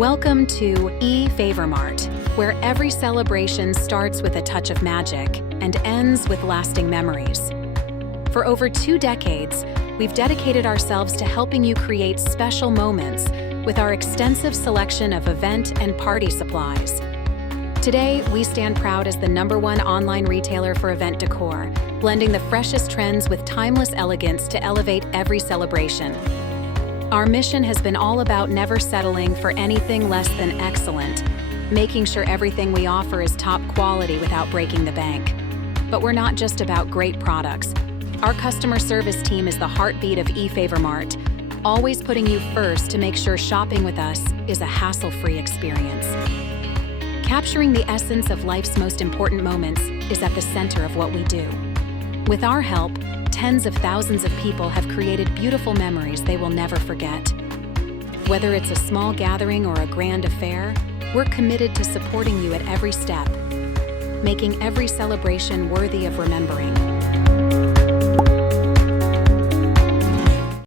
Welcome to eFavormart, where every celebration starts with a touch of magic and ends with lasting memories. For over 2 decades, we've dedicated ourselves to helping you create special moments with our extensive selection of event and party supplies. Today, we stand proud as the #1 online retailer for event decor, blending the freshest trends with timeless elegance to elevate every celebration. Our mission has been all about never settling for anything less than excellent, making sure everything we offer is top quality without breaking the bank. But we're not just about great products. Our customer service team is the heartbeat of eFavormart, always putting you first to make sure shopping with us is a hassle-free experience. Capturing the essence of life's most important moments is at the center of what we do. With our help, tens of thousands of people have created beautiful memories they will never forget. Whether it's a small gathering or a grand affair, we're committed to supporting you at every step, making every celebration worthy of remembering.